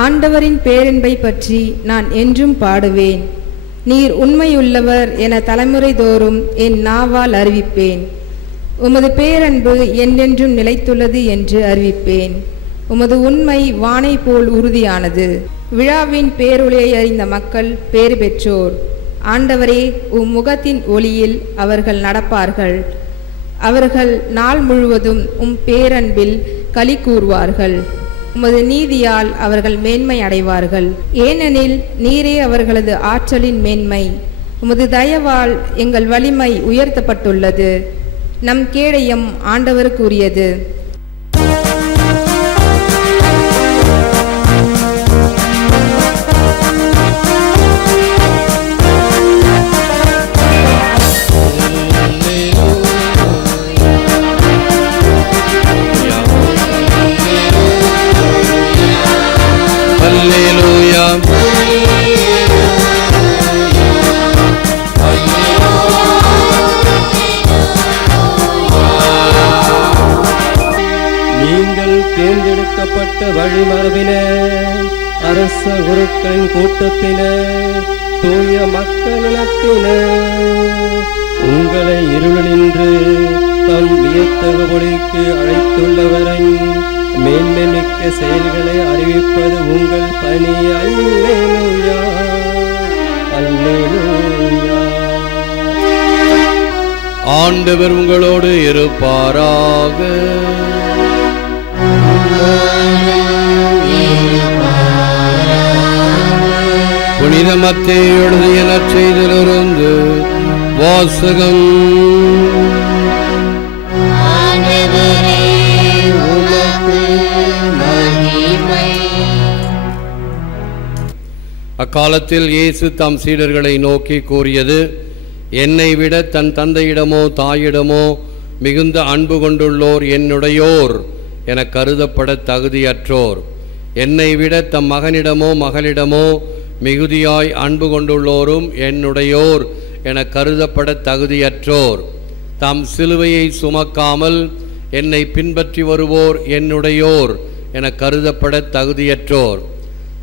ஆண்டவரின் பேரன்பை பற்றி நான் என்றும் பாடுவேன். நீர் உண்மையுள்ளவர் என தலைமுறை தோறும் என் நாவால் அறிவிப்பேன். உமது பேரன்பு என்றென்றும் நிலைத்துள்ளது என்று அறிவிப்பேன். உமது உண்மை வானை போல் உறுதியானது. விழாவின் பேரொளியை அறிந்த மக்கள் பேறு பெற்றோர். ஆண்டவரே, உம் முகத்தின் ஒளியில் அவர்கள் நடப்பார்கள். அவர்கள் நாள் முழுவதும் உம் பேரன்பில் களி கூறுவார்கள். உமது நீதியால் அவர்கள் மேன்மை அடைவார்கள். ஏனெனில் நீரே அவர்களது ஆற்றலின் மேன்மை. உமது தயவால் எங்கள் வலிமை உயர்த்தப்பட்டுள்ளது. நம் கேடயம் ஆண்டவருக்குரியது. தேர்ந்தெடுக்கப்பட்ட வழிமரபினர், அரச குருக்களின் கூட்டத்தினர், தூய மக்களினத்தினர், உங்களை இருளினின்று தம் வியத்தகு ஒளிக்கு அழைத்துள்ளவரின் மேன்மை மிக்க செயல்களை அறிவிப்பது உங்கள் பணி. அல்லேலூயா, அல்லேலூயா. ஆண்டவர் உங்களோடு இருப்பாராக. புனித மத்தேயு எழுதிய நற்செய்தியிலிருந்து வாசகம். அக்காலத்தில் இயேசு தம் சீடர்களை நோக்கி கூறியது, என்னை விட தன் தந்தையிடமோ தாயிடமோ மிகுந்த அன்பு கொண்டுள்ளோர் என்னுடையோர் என கருதப்பட தகுதியற்றோர். என்னை விட தம் மகனிடமோ மகளிடமோ மிகுதியாய் அன்பு கொண்டுள்ளோரும் என்னுடையோர் என கருதப்பட தகுதியற்றோர். தம் சிலுவையை சுமக்காமல் என்னை பின்பற்றி வருவோர் என்னுடையோர் என கருதப்பட தகுதியற்றோர்.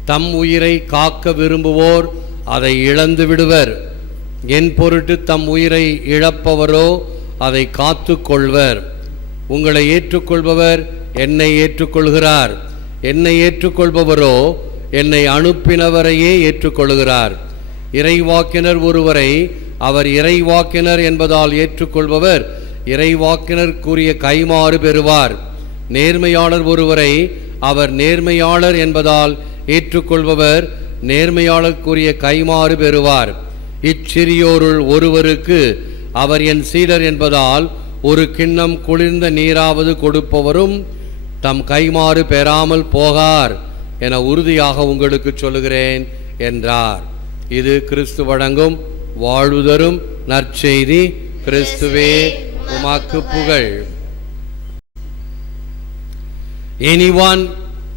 தம் உயிரை காக்க விரும்புவோர் அதை இழந்து விடுவர். என் பொருட்டு தம் உயிரை இழப்பவரோ அதை காத்து கொள்வர். உங்களை ஏற்றுக்கொள்பவர் என்னை ஏற்றுக்கொள்கிறார். என்னை ஏற்றுக்கொள்பவரோ என்னை அனுப்பினவரையே ஏற்றுக்கொள்கிறார். இறைவாக்கினர் ஒருவரை அவர் இறைவாக்கினர் என்பதால் ஏற்றுக்கொள்பவர் இறைவாக்கினருக்குரிய கைமாறு பெறுவார். நேர்மையாளர் ஒருவரை அவர் நேர்மையாளர் என்பதால் ஏற்றுக்கொள்பவர் நேர்மையாளருக்குரிய கைமாறு பெறுவார். இச்சிறியோருள் ஒருவருக்கு அவர் என் சீடர் என்பதால் ஒரு கிண்ணம் குளிர்ந்த நீராவது கொடுப்பவரும் தம் கைமாறு பெறாமல் போகார் என உறுதியாக உங்களுக்கு சொல்லுகிறேன் என்றார். இது கிறிஸ்து வழங்கும் வாழ்வுதரும் நற்செய்தி. கிறிஸ்துவே உமக்கு புகழ். Anyone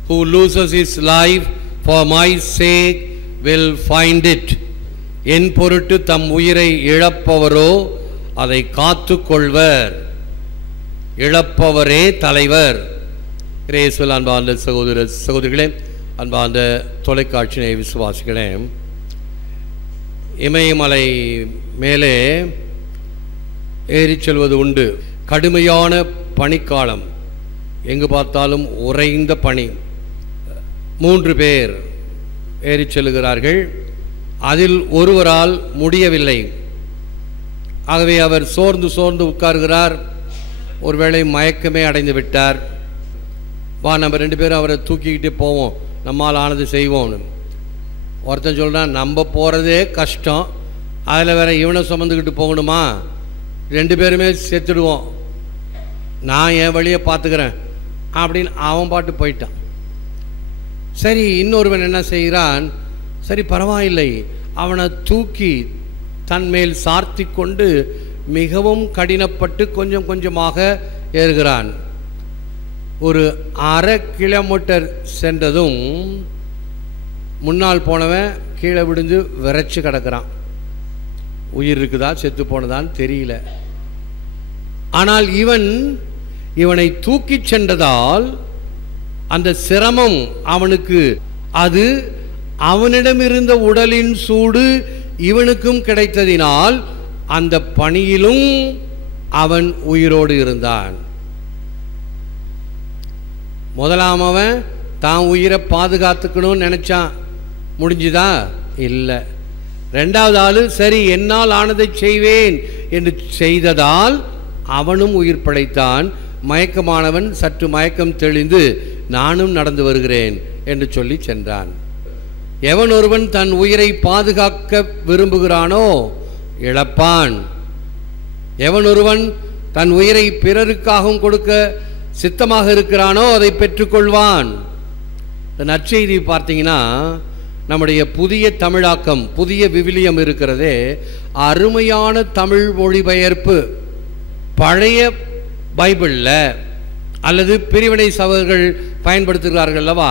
who loses his life for my sake will find it. என் பொருட்டு தம் உயிரை இழப்பவரோ அதை காத்து கொள்வர். இழப்பவரே தலைவர். இயேசுவில் அன்பார்ந்த சகோதர சகோதரிகளே, அன்பார்ந்த தொலைக்காட்சி விசுவாசிகளே, இமயமலை மேலே ஏறி செல்வது உண்டு. கடுமையான பனிக்காலம், எங்கு பார்த்தாலும் உறைந்த பனி. 3 பேர் ஏறி செல்லுகிறார்கள். அதில் ஒருவரால் முடியவில்லை. ஆகவே அவர் சோர்ந்து சோர்ந்து உட்கார்கிறார். ஒருவேளை மயக்கமே அடைந்து விட்டார். வா, நம்ம 2 பேரும் அவரை தூக்கிக்கிட்டு போவோம், நம்மால் ஆனது செய்வோம்னு. ஒருத்தன் சொல்கிறான், நம்ம போகிறதே கஷ்டம், அதில் வேற இவனை சுமந்துக்கிட்டு போகணுமா, 2 பேருமே செத்துடுவோம், நான் என் வழியை பார்த்துக்கிறேன் அப்படின்னு அவன் பாட்டு போயிட்டான். சரி, இன்னொருவன் என்ன செய்கிறான், சரி பரவாயில்லை, அவனை தூக்கி தன்மேல் சார்த்தி கொண்டு மிகவும் கடினப்பட்டு கொஞ்சம் கொஞ்சமாக ஏறுகிறான். ஒரு 1/2 கிலோமீட்டர் சென்றதும் முன்னால் போனவன் கீழே விழுந்து விரைச்சி கிடக்கிறான். உயிர் இருக்குதா செத்து போனதான்னு தெரியல. ஆனால் இவனை தூக்கி சென்றதால் அந்த சிரமம் அவனுக்கு அது அவனிடமிருந்த உடலின் சூடு இவனுக்கும் கிடைத்ததினால் அந்த பணியிலும் அவன் உயிரோடு இருந்தான். முதலாம் அவன் தான் உயிரை பாதுகாத்துக்கணும்னு நினைச்சான். முடிஞ்சுதா? இல்லை. ரெண்டாவது ஆளு சரி என்னால் ஆனதை செய்வேன் என்று செய்ததால் அவனும் உயிர் படைத்தான். மயக்கமானவன் சற்று மயக்கம் தெளிந்து நானும் நடந்து வருகிறேன் என்று சொல்லி சென்றான். எவன் ஒருவன் தன் உயிரை பாதுகாக்க விரும்புகிறானோ இழப்பான். எவன் ஒருவன் தன் உயிரை பிறருக்காகவும் கொடுக்க சித்தமாக இருக்கிறானோ அதை பெற்றுக்கொள்வான். இந்த நற்செய்தி பார்த்தீங்கன்னா நம்முடைய புதிய தமிழாக்கம், புதிய விவிலியம் இருக்கிறதே, அருமையான தமிழ் மொழிபெயர்ப்பு. பழைய பைபிளில் அல்லது பிரிவினை சகோதரர்கள் பயன்படுத்துகிறார்கள் அல்லவா,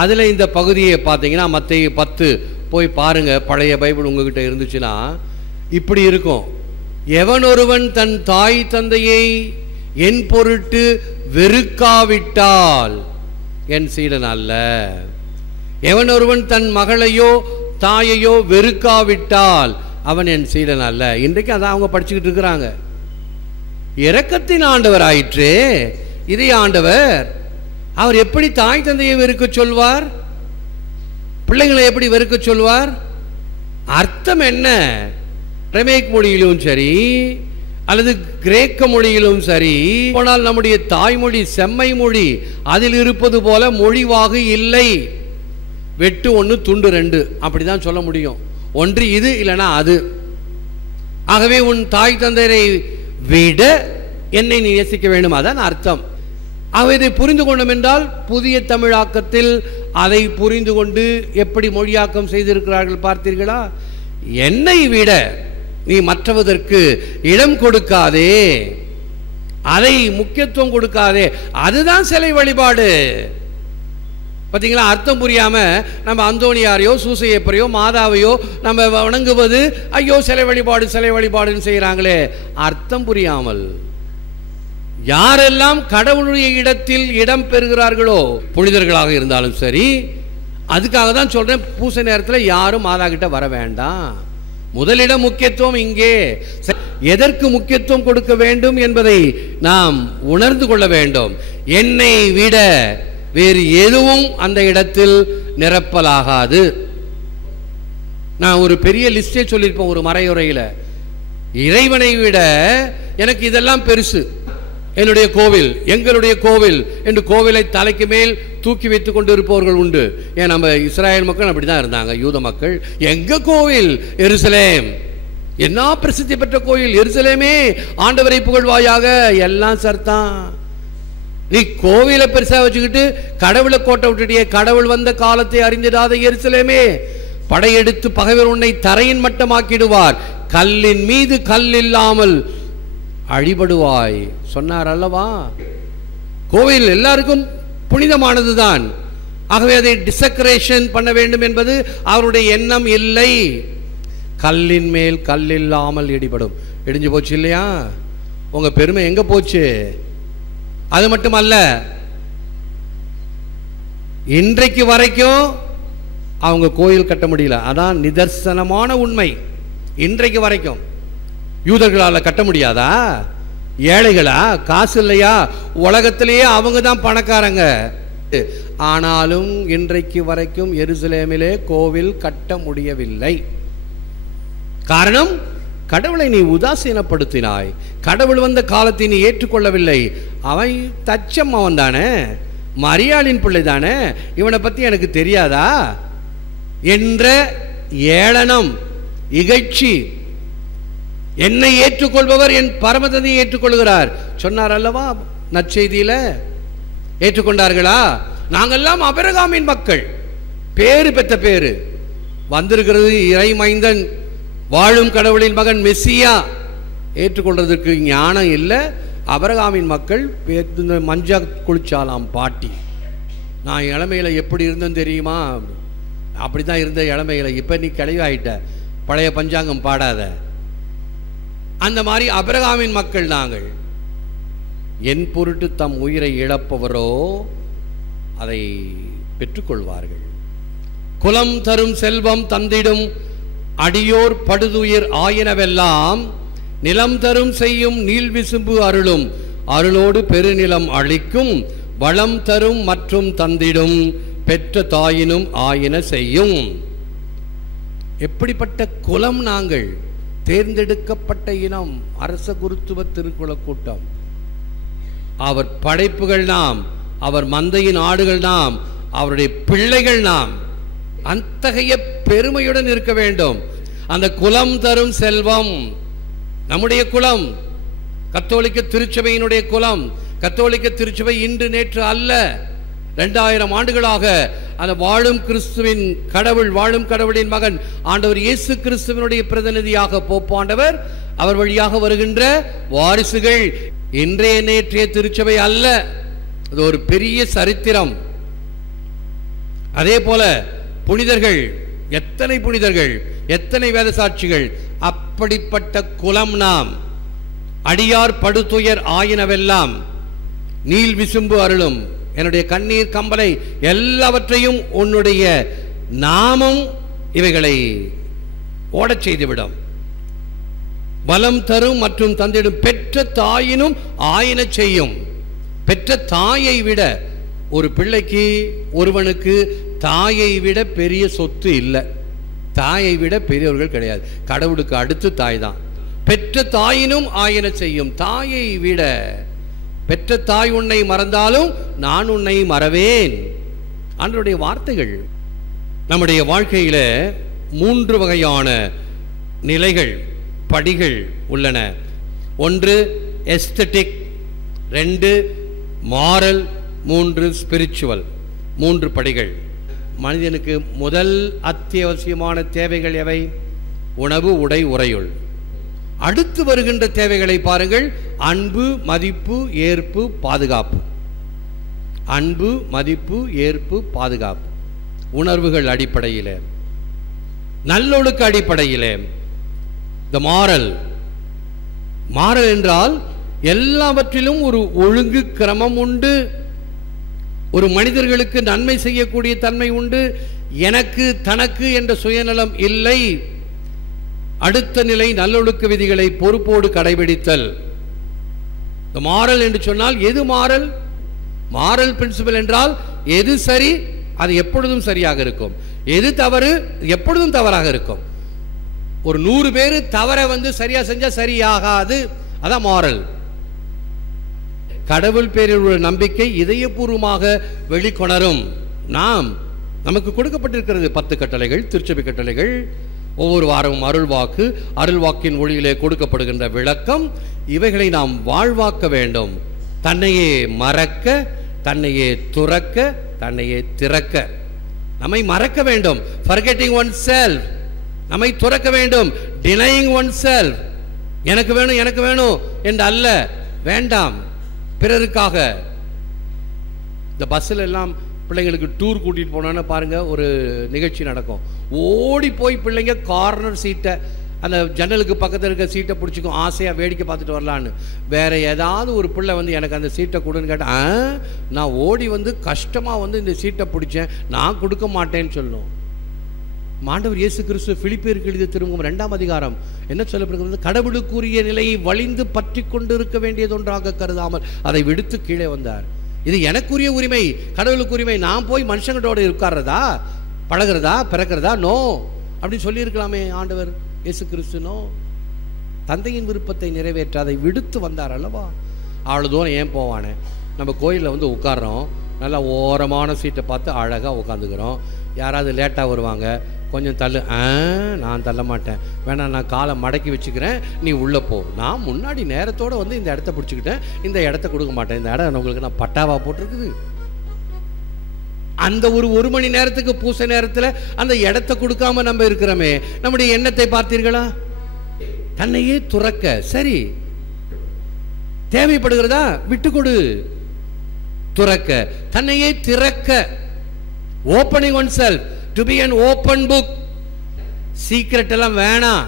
அதில் இந்த பகுதியை பார்த்தீங்கன்னா மத்தேயு 10 போய் பாருங்கள். பழைய பைபிள் உங்ககிட்ட இருந்துச்சுன்னா இப்படி இருக்கும். எவன் ஒருவன் தன் தாய் தந்தையை என் பொருட்டு வெறுக்காவிட்டால் என் சீடன் அல்ல. எவன் ஒருவன் தன் மகளையோ தாயையோ வெறுக்காவிட்டால் அவன் என் சீடன் அல்ல. இன்றைக்கு அதான் அவங்க படிச்சுக்கிட்டு இருக்கிறாங்க. இரக்கத்தின் ஆண்டவர் ஆயிற்றே இதே ஆண்டவர், அவர் எப்படி தாய் தந்தையை வெறுக்க சொல்வார்? பிள்ளைங்களை எப்படி வெறுக்க சொல்வார்? அர்த்தம் என்ன? பிரமேக் மொழியிலும் சரி அல்லது கிரேக்க மொழியிலும் சரி போனால் நம்முடைய தாய்மொழி செம்மை மொழி, அதில் இருப்பது போல மொழிவாகு இல்லை. வெட்டு 1 துண்டு 2 அப்படிதான் சொல்ல முடியும். ஒன்று இது இல்லைனா அது. ஆகவே உன் தாய் தந்தையரை விட என்னை நீ நேசிக்க வேண்டும், அதான் அர்த்தம். ஆகவே இதை புரிந்து கொண்டோம் என்றால் புதிய தமிழாக்கத்தில் அதை புரிந்து கொண்டு எப்படி மொழியாக்கம் செய்திருக்கிறார்கள் பார்த்தீர்களா? என்னை விட நீ மற்றவதற்கு இடம் கொடுக்காதே, அதை முக்கியத்துவம் கொடுக்காதே, அதுதான் சிலை வழிபாடு. பார்த்தீங்களா? அர்த்தம் புரியாம நம்ம அந்தோணியாரையோ சூசையப்பரையோ மாதாவையோ நம்ம வணங்குவது ஐயோ சிலை வழிபாடு சிலை வழிபாடுன்னு செய்கிறாங்களே, அர்த்தம் புரியாமல். யாரெல்லாம் கடவுளுடைய இடத்தில் இடம் பெறுகிறார்களோ புனிதர்களாக இருந்தாலும் சரி, அதுக்காக தான் சொல்றேன், பூசை நேரத்தில் யாரும் மாதா கிட்ட வர வேண்டாம். முதலிடம் முக்கியத்துவம் இங்கே. எதற்கு முக்கியத்துவம் கொடுக்க வேண்டும் என்பதை நாம் உணர்ந்து கொள்ள வேண்டும். என்னை விட வேறு எதுவும் அந்த இடத்தில் நிரப்பலாகாது. நான் ஒரு பெரிய லிஸ்டே சொல்லியிருப்பேன் ஒரு மறையுரையில். இறைவனை விட எனக்கு இதெல்லாம் பெருசு. என்னுடைய கோவில், எங்களுடைய கோவில் என்று கோவிலை தலைக்கு மேல் தூக்கி வைத்துக் கொண்டு இருப்பவர்கள் உண்டு. ஏன் நம்ம இஸ்ராயல் மக்கள் அப்படிதான் இருந்தாங்க. யூத மக்கள் எங்க கோவில் எருசலேம், என்ன பிரசித்தி பெற்ற கோயில் எருசலேமே, ஆண்டவரை புகழ்வாயாக, எல்லாம் சர்தான். நீ கோவிலை பெருசா வச்சுக்கிட்டு கடவுளை கோட்டை விட்டுட்டியே. கடவுள் வந்த காலத்தை அறிந்திடாத எருசலேமே, படையெடுத்து பகைவர் உன்னை தரையின் மட்டமாக்கிடுவார், கல்லின் மீது கல் இல்லாமல் அழிபடுவாய் சொன்னார் அல்லவா. கோவில் எல்லாருக்கும் புனிதமானதுதான். ஆகவே அதை டிசக்ரேஷன் பண்ண வேண்டும் என்பது அவருடைய எண்ணம் இல்லை. கல்லின் மேல் கல் இல்லாமல் இடிபடும். இடிஞ்சு போச்சு இல்லையா? உங்க பெருமை எங்க போச்சு? அது மட்டுமல்ல, இன்றைக்கு வரைக்கும் அவங்க கோயில் கட்ட முடியல. அதான் நிதர்சனமான உண்மை. இன்றைக்கு வரைக்கும் யூதர்களால் கட்ட முடியாதா? ஏழைகளா? காசு இல்லையா? உலகத்திலேயே அவங்க தான் பணக்காரங்க. ஆனாலும் இன்றைக்கு வரைக்கும் எருசலேமிலே கோவில் கட்ட முடியவில்லை. காரணம், கடவுளை நீ உதாசீனப்படுத்தினாய். கடவுள் வந்த காலத்தை நீ ஏற்றுக்கொள்ளவில்லை. அவன் தச்சம், அவன் தானே, மரியாளின் பிள்ளை தானே, இவனை பற்றி எனக்கு தெரியாதா என்ற ஏளனம், இகழ்ச்சி. என்னை ஏற்றுக்கொள்பவர் என் பரமதந்தையை ஏற்றுக்கொள்கிறார் சொன்னார் அல்லவா நற்செய்தியில. ஏற்றுக்கொண்டார்களா? நாங்கெல்லாம் அபிரகாமின் மக்கள், பேரு பெற்ற பேரு. வந்திருக்கிறது இறைமைந்தன், வாழும் கடவுளின் மகன் மெஸ்ஸியா. ஏற்றுக்கொள்றதுக்கு ஞானம் இல்லை. அபிரகாமின் மக்கள் மஞ்சா குளிச்சாலாம் பாட்டி. நான் இளமையில் எப்படி இருந்தேன்னு தெரியுமா? அப்படி தான் இருந்த இளமையில். இப்போ நீ கிளைவாயிட்ட, பழைய பஞ்சாங்கம் பாடாத. அந்த மாதிரி அபிரகாமின் மக்கள் நாங்கள். என் பொருட்டு தம் உயிரை இழப்பவரோ அதை பெற்றுக்கொள்வார்கள். குலம் தரும் செல்வம் தந்திடும் அடியோர் படுதுயிர் ஆயினவெல்லாம் நிலம் தரும் செய்யும் நீள் விசும்பு அருளும் அருளோடு பெருநிலம் அளிக்கும் வளம் தரும் மற்றும் தந்திடும் பெற்ற தாயினும் ஆயின செய்யும். எப்படிப்பட்ட குலம் நாங்கள்! தேர்ந்தெடுக்கப்பட்ட இனம், அரச குருத்துவ திருக்குல கூட்டம். அவர் படைப்புகள் நாம், அவர் மந்தையின் ஆடுகள் நாம், அவருடைய பிள்ளைகள் நாம். அத்தகைய பெருமையுடன் இருக்க வேண்டும். அந்த குலம் தரும் செல்வம் நம்முடைய குலம், கத்தோலிக்க திருச்சபையினுடைய குலம். கத்தோலிக்க திருச்சபை இன்று நேற்று அல்ல, 2000 ஆண்டுகளாக அந்த வாழும் கிறிஸ்துவின் கடவுள், வாழும் கடவுளின் மகன் ஆண்டவர் இயேசு கிறிஸ்துவினுடைய பிரதிநிதியாக போப்பாண்டவர், அவர் வழியாக வருகின்ற வாரிசுகள். இன்றைய நேற்றைய திருச்சபை அல்ல, அது ஒரு பெரிய சரித்திரம். அதே போல புனிதர்கள், எத்தனை புனிதர்கள், எத்தனை வேத சாட்சிகள். அப்படிப்பட்ட குலம் நாம். அடியார் படுதுயர் ஆயினவெல்லாம் நீள் விசும்பு அருளும். என்னுடைய கண்ணீர் கம்பலை எல்லாவற்றையும் உன்னுடைய நாமம் இவைகளை ஓடச் செய்துவிடும். பலம் தரும் மற்றும் தந்திடும் பெற்ற தாயினும் ஆயின செய்யும். பெற்ற தாயை விட ஒரு பிள்ளைக்கு, ஒருவனுக்கு தாயை விட பெரிய சொத்து இல்லை. தாயை விட பெரியவர்கள் கிடையாது. கடவுளுக்கு அடுத்து தாய் தான். பெற்ற தாயினும் ஆயின செய்யும். தாயை விட, பெற்ற தாய் உன்னை மறந்தாலும் நான் உன்னை மறவேன். ஆண்டவருடைய வார்த்தைகள். நம்முடைய வாழ்க்கையில 3 வகையான நிலைகள், படிகள் உள்ளன. 1 எஸ்தட்டிக், 2 மாரல், 3 ஸ்பிரிச்சுவல். 3 படிகள். மனிதனுக்கு முதல் அத்தியாவசியமான தேவைகள் எவை? உணவு, உடை, உறையுள். அடுத்து வருகின்ற தேவைகளை பாருங்கள். அன்பு, மதிப்பு, ஏற்பு, பாதுகாப்பு. அன்பு, மதிப்பு, ஏற்பு, பாதுகாப்பு. உணர்வுகள் அடிப்படையில், நல்லொழுக்க அடிப்படையில். த மாரல். மாரல் என்றால் எல்லாவற்றிலும் ஒரு ஒழுங்கு கிரமம் உண்டு. ஒரு மனிதர்களுக்கு நன்மை செய்யக்கூடிய தன்மை உண்டு. எனக்கு தனக்கு என்ற சுயநலம் இல்லை. அடுத்த நிலை நல்லொழுக்க விதிகளை பொறுப்போடு கடைபிடித்தல். மாரல் என்று சொன்னால் எது மாரல்? மாரல் பிரின்சிபல் என்றால் எது சரி அது எப்பொழுதும் சரியாக இருக்கும், எது தவறு எப்பொழுதும் தவறாக இருக்கும். ஒரு 100 பேர் தவற சரியா செஞ்சா சரியாகாது, அதான் மாரல். கடவுள் பேரில் உள்ள நம்பிக்கை இதயபூர்வமாக வெளிக்கொணரும். நமக்கு கொடுக்கப்பட்டிருக்கிறது 10 கட்டளைகள், திருச்சபை கட்டளைகள். ஒவ்வொரு வாரமும் அருள்வாக்கு, அருள்வாக்கின் ஒளியிலே கொடுக்கப்படுகின்ற விளக்கம், இவைகளை நாம் வாழ்வாக்க வேண்டும். தன்னையே மறக்க, தன்னையே துறக்க, தன்னையே திறக்க. நம்மை மறக்க வேண்டும், forgetting oneself. நம்மை துறக்க வேண்டும், denying oneself. எனக்கு வேணும் எனக்கு வேணும் என்று அல்ல, வேண்டாம் பிறருக்காக. இந்த பஸ்ஸில் எல்லாம் பிள்ளைங்களுக்கு டூர் கூட்டிகிட்டு போனோன்னு பாருங்கள், ஒரு நிகழ்ச்சி நடக்கும். ஓடி போய் பிள்ளைங்க கார்னர் சீட்டை, அந்த ஜன்னலுக்கு பக்கத்தில் இருக்க சீட்டை பிடிச்சிக்கும், ஆசையாக வேடிக்கை பார்த்துட்டு வரலான்னு. வேறு ஏதாவது ஒரு பிள்ளை எனக்கு அந்த சீட்டை கொடுன்னு கேட்டால், நான் ஓடி கஷ்டமாக இந்த சீட்டை பிடிச்சேன், நான் கொடுக்க மாட்டேன்னு சொல்லும். ஆண்டவர் இயேசு கிறிஸ்து பிலிப்பியருக்கு எழுதிய திருமுகம் 2ஆம் அதிகாரம் என்ன சொல்லப்படுகிறது? கடவுளுக்குரிய நிலையை வலிந்து பற்றி கொண்டு இருக்க வேண்டியது ஒன்றாக கருதாமல் அதை விடுத்து கீழே வந்தார். இது எனக்குரிய உரிமை, கடவுளுக்கு உரிமை. நான் போய் மனுஷங்களோட உட்கார்றதா, பழகிறதா, பிறக்கிறதா? நோ அப்படின்னு சொல்லியிருக்கலாமே ஆண்டவர் இயேசு கிறிஸ்து. நோ, தந்தையின் விருப்பத்தை நிறைவேற்ற அதை விடுத்து வந்தார் அல்லவா? அவ்வளோ தூரம் ஏன் போவானே? நம்ம கோயிலில் உட்கார்றோம், நல்லா ஓரமான சீட்டை பார்த்து அழகாக உட்காந்துக்கிறோம். யாராவது லேட்டாக வருவாங்க, கொஞ்சம் தள்ளு. நான் தள்ள மாட்டேன், வேணாம் நான் காலை மடக்கி வச்சுக்கிறேன், நீ உள்ளே போ. நான் முன்னாடி நேரத்தோடு இந்த இடத்த பிடிச்சிக்கிட்டேன், இந்த இடத்த கொடுக்க மாட்டேன், இந்த இடம் உங்களுக்கு நான் பட்டாவா போட்டிருக்குது. அந்த ஒரு மணி நேரத்துக்கு பூசை நேரத்தில் அந்த இடத்த கொடுக்காம நம்ம இருக்கிறோமே, நம்முடைய எண்ணத்தை பார்த்தீர்களா? தன்னையே துறக்க, சரி தேவைப்படுகிறதா விட்டு கொடு. துறக்க, தன்னையே திறக்க, opening oneself, to be an open book. Secret எல்லாம் வேணாம்.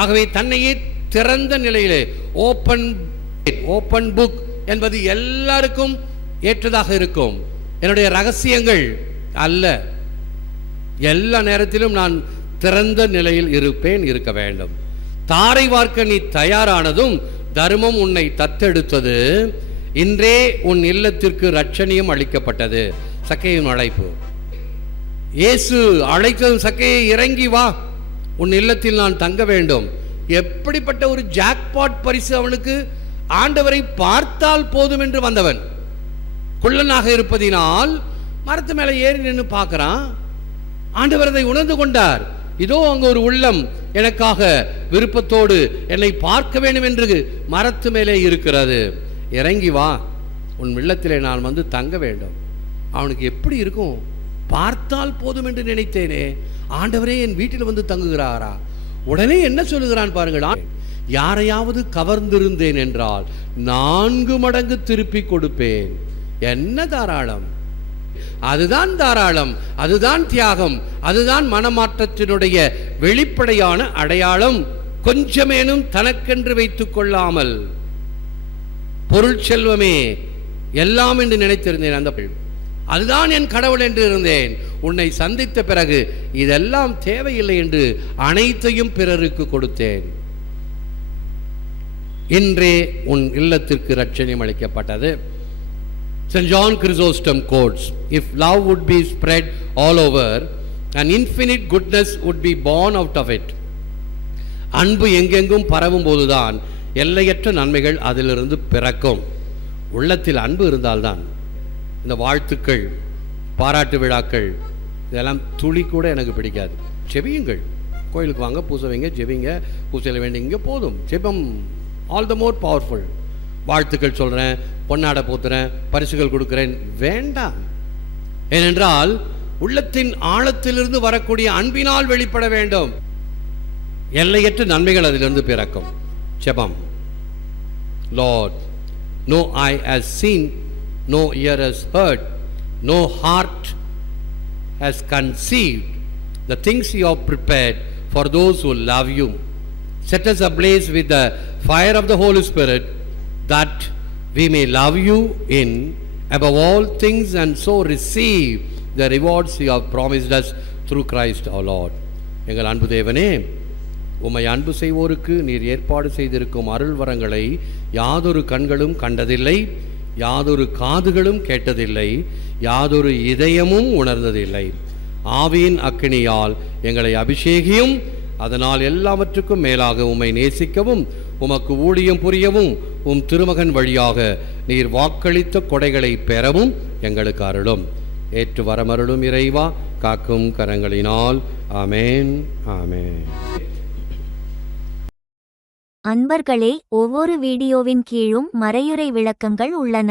ஆகவே தன்னையே திறந்த நிலையிலே, ஓப்பன் புக் என்பது எல்லாருக்கும் ஏற்றதாக இருக்கும். என்னுடைய ரகசியங்கள் அல்ல, எல்லா நேரத்திலும் நான் திறந்த நிலையில் இருக்க வேண்டும். தாரை வார்க்க நீ தயாரானதும் தர்மம் உன்னை தத்தெடுத்தது, இன்றே உன் இல்லத்திற்கு ரட்சணியம் அளிக்கப்பட்டது. சக்கேயின் அழைப்பு. இயேசு அழைத்தது, சக்கேயை இறங்கி வா, உன் இல்லத்தில் நான் தங்க வேண்டும். எப்படிப்பட்ட ஒரு ஜாக்பாட் பரிசு அவனுக்கு! ஆண்டவரை பார்த்தால் போதும் என்று வந்தவன் குள்ளனாக இருப்பதினால் மரத்து மேலே ஏறி நின்று பார்க்கிறான். ஆண்டவர் அதை உணர்ந்து கொண்டார். இதோ அங்கு ஒரு உள்ளம் எனக்காக விருப்பத்தோடு என்னை பார்க்க வேண்டும் என்று மரத்து மேலே இருக்கிறது. இறங்கி வா, உன் இல்லத்திலே நான் வந்து தங்க வேண்டும். அவனுக்கு எப்படி இருக்கும்? பார்த்தால் போதும் என்று நினைத்தேனே, ஆண்டவரே என் வீட்டில் வந்து தங்குகிறாரா? உடனே என்ன சொல்லுகிறான் பாருங்களா, யாரையாவது கவர்ந்திருந்தேன் என்றால் 4 மடங்கு திருப்பி கொடுப்பேன். என்ன தாராளம்! அதுதான் தாராளம், அதுதான் தியாகம், அதுதான் மனமாற்றத்தினுடைய வெளிப்படையான அடையாளம். கொஞ்சமேனும் தனக்கென்று வைத்துக் கொள்ளாமல், பொருள் செல்வமே எல்லாம் என்று நினைத்திருந்தேன், அந்த அதுதான் என் கடவுள் என்று இருந்தேன். உன்னை சந்தித்த பிறகு இதெல்லாம் தேவையில்லை என்று அனைத்தையும் பிறருக்கு கொடுத்தேன். இன்றே உன் இல்லத்திற்கு ரட்சணியம் அளிக்கப்பட்டது. St. John Chrysostom quotes, if love would be spread all over, an infinite goodness would be born out of it. அன்பு எங்கெங்கும் பரவும் போதுதான் எல்லையற்ற நன்மைகள் அதிலிருந்து பிறக்கும். உள்ளத்தில் அன்பு இருந்தால்தான் இந்த வாழ்த்துக்கள், பாராட்டு விழாக்கள் இதெல்லாம் துளி கூட எனக்கு பிடிக்காது. ஜெபியுங்கள், கோயிலுக்கு வாங்க, பூசை வைங்க, ஜெபிங்க, பூசையில் வேண்டிங்க, போதும். ஜெபம் ஆல் த மோர் பவர்ஃபுல். வாழ்த்துக்கள் சொல்கிறேன், பொன்னாடை போத்துறேன், பரிசுகள் கொடுக்குறேன், வேண்டாம். ஏனென்றால் உள்ளத்தின் ஆழத்திலிருந்து வரக்கூடிய அன்பினால் வெளிப்பட வேண்டும். எல்லையற்ற நன்மைகள் அதிலிருந்து பிறக்கும். ஜெபம். Lord, no eye has seen, no ear has heard, no heart has conceived the things you have prepared for those who love you. Set us ablaze with the fire of the Holy Spirit, that we may love you in above all things and so receive the rewards you have promised us through Christ our Lord. எங்கள் அன்பு தேவனே, உம்மை அன்பு செய்வோருக்கு நீர் ஏற்பாடு செய்திருக்கும் அருள் வரங்களை யாதொரு கண்களும் கண்டதில்லை, யாதொரு காதுகளும் கேட்டதில்லை, யாதொரு இதயமும் உணர்ந்ததில்லை. ஆவியின் அக்கினியால் எங்களை அபிஷேகியும், அதனால் எல்லாவற்றுக்கும் மேலாக உம்மை நேசிக்கவும், உமக்கு ஊழியம் புரியவும், உம் திருமகன் வழியாக நீர் வாக்களித்த கொடைகளை பெறவும் எங்களுக்கு அருளும். ஏற்று வரமருளும் இறைவா, காக்கும் கரங்களினால். ஆமேன், ஆமேன். அன்பர்களே, ஒவ்வொரு வீடியோவின் கீழும் மறையுரை விளக்கங்கள் உள்ளன.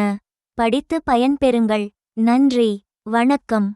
படித்து பயன்பெறுங்கள். நன்றி, வணக்கம்.